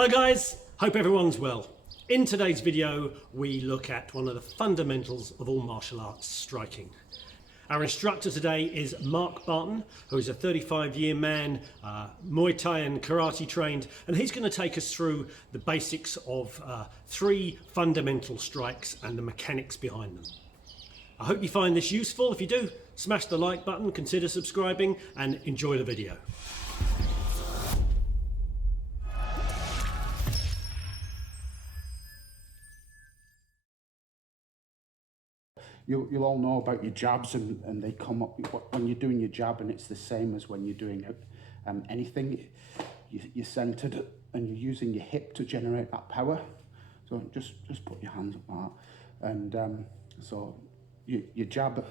Hello guys, hope everyone's well. In today's video we look at one of the fundamentals of all martial arts, striking. Our instructor today is Mark Barton, who is a 35-year man, Muay Thai and Karate trained, and he's going to take us through the basics of 3 fundamental strikes and the mechanics behind them. I hope you find this useful. If you do, smash the like button, consider subscribing and enjoy the video. You'll all know about your jabs and they come up when you're doing your jab, and it's the same as when you're doing anything. You're centered and you're using your hip to generate that power. So just put your hands up like that, and so your jab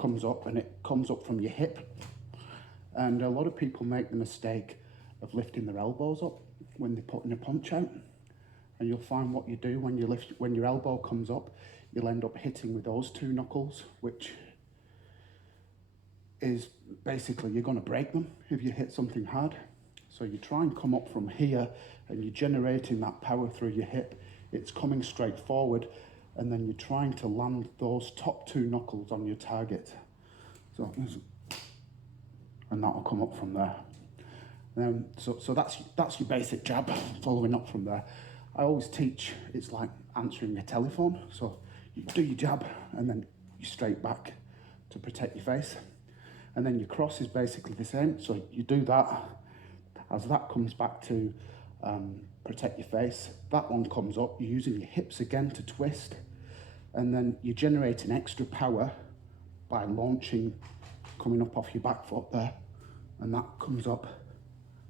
comes up, and it comes up from your hip. And a lot of people make the mistake of lifting their elbows up when they're putting a punch out. And you'll find what you do when your elbow comes up, you'll end up hitting with those 2 knuckles, which is basically you're going to break them if you hit something hard. So you try and come up from here, and you're generating that power through your hip. It's coming straight forward, and then you're trying to land those top 2 knuckles on your target. So, and that'll come up from there. So that's your basic jab, following up from there. I always teach it's like answering a telephone. So you do your jab, and then you straight back to protect your face. And then your cross is basically the same. So you do that. As that comes back to protect your face, that one comes up. You're using your hips again to twist. And then you're generating extra power by launching, coming up off your back foot there. And that comes up,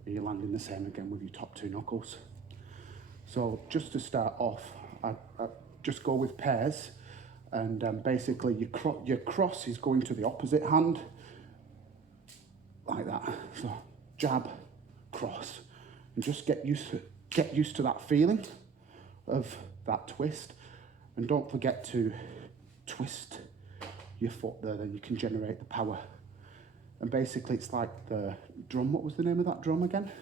and you're landing the same again with your top 2 knuckles. So just to start off, I just go with pairs, and basically your cross is going to the opposite hand, like that. So jab, cross, and just get used to that feeling of that twist, and don't forget to twist your foot there. Then you can generate the power. And basically, it's like the drum. What was the name of that drum again?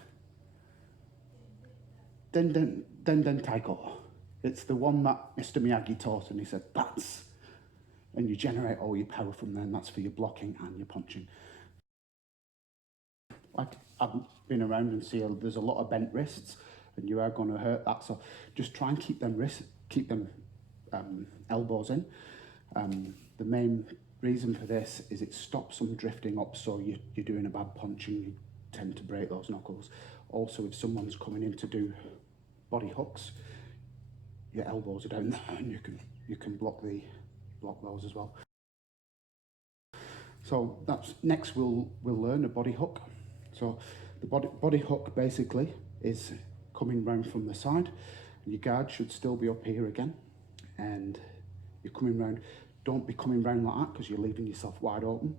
Den Taiko. It's the one that Mr. Miyagi taught, and he said, that's, and you generate all your power from there, and that's for your blocking and your punching. Like, I've been around and see there's a lot of bent wrists, and you are going to hurt that, so just try and keep them elbows in. The main reason for this is it stops them drifting up, so you're doing a bad punch and you tend to break those knuckles. Also, if someone's coming in to do body hooks, your elbows are down there, and you can block those as well. So that's next. We'll learn a body hook. So the body hook basically is coming round from the side. Your guard should still be up here again, and you're coming round. Don't be coming round like that, because you're leaving yourself wide open.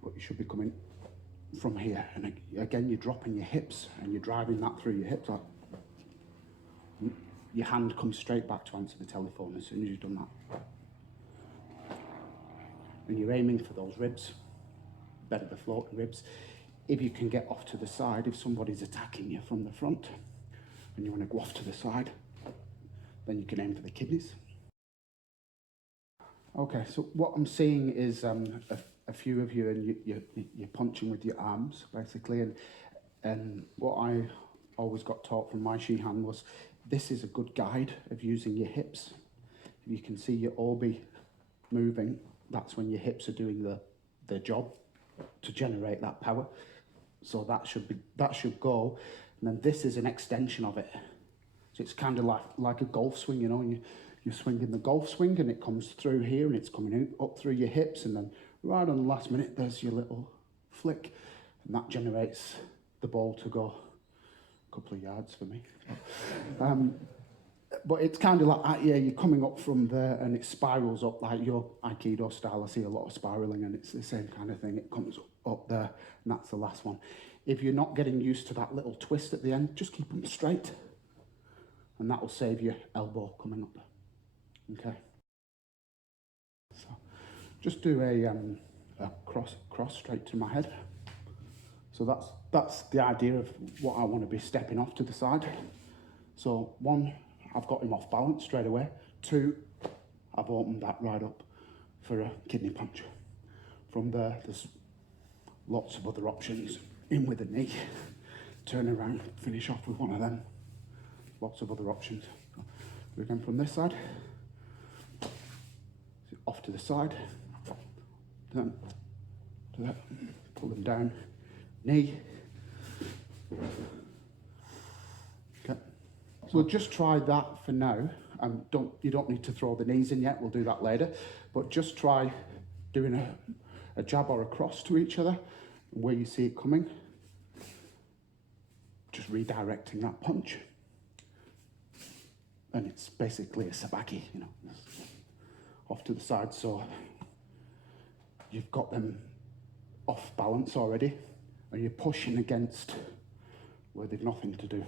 But you should be coming from here, and again you're dropping your hips, and you're driving that through your hips. Like, your hand comes straight back to answer the telephone as soon as you've done that. And you're aiming for those ribs, better the floating ribs. If you can get off to the side, if somebody's attacking you from the front and you want to go off to the side, then you can aim for the kidneys. Okay, so what I'm seeing is a few of you, and you're punching with your arms basically, and what I always got taught from my Shihan was this is a good guide of using your hips. If you can see your obi moving, that's when your hips are doing the job to generate that power. So that should go, and then this is an extension of it. So it's kind of like a golf swing, you know, and you're swinging the golf swing, and it comes through here, and it's coming up through your hips, and then right on the last minute there's your little flick, and that generates the ball to go a couple of yards for me. But it's kind of like that, yeah, you're coming up from there, and it spirals up like your Aikido style. I see a lot of spiraling, and it's the same kind of thing. It comes up there, and that's the last one. If you're not getting used to that little twist at the end, just keep them straight, and that will save your elbow coming up. Okay. So just do a cross straight to my head. So that's the idea of what I want to be stepping off to the side. So 1, I've got him off balance straight away. 2, I've opened that right up for a kidney punch. From there, there's lots of other options. In with a knee, turn around, finish off with one of them. Lots of other options. Again from this side, off to the side, then to that, pull them down, knee. Okay, so we'll just try that for now. You don't need to throw the knees in yet, we'll do that later, but just try doing a jab or a cross to each other, where you see it coming, just redirecting that punch. And it's basically a sabaki, you know, off to the side, so you've got them off balance already, and you're pushing against where they've nothing to do.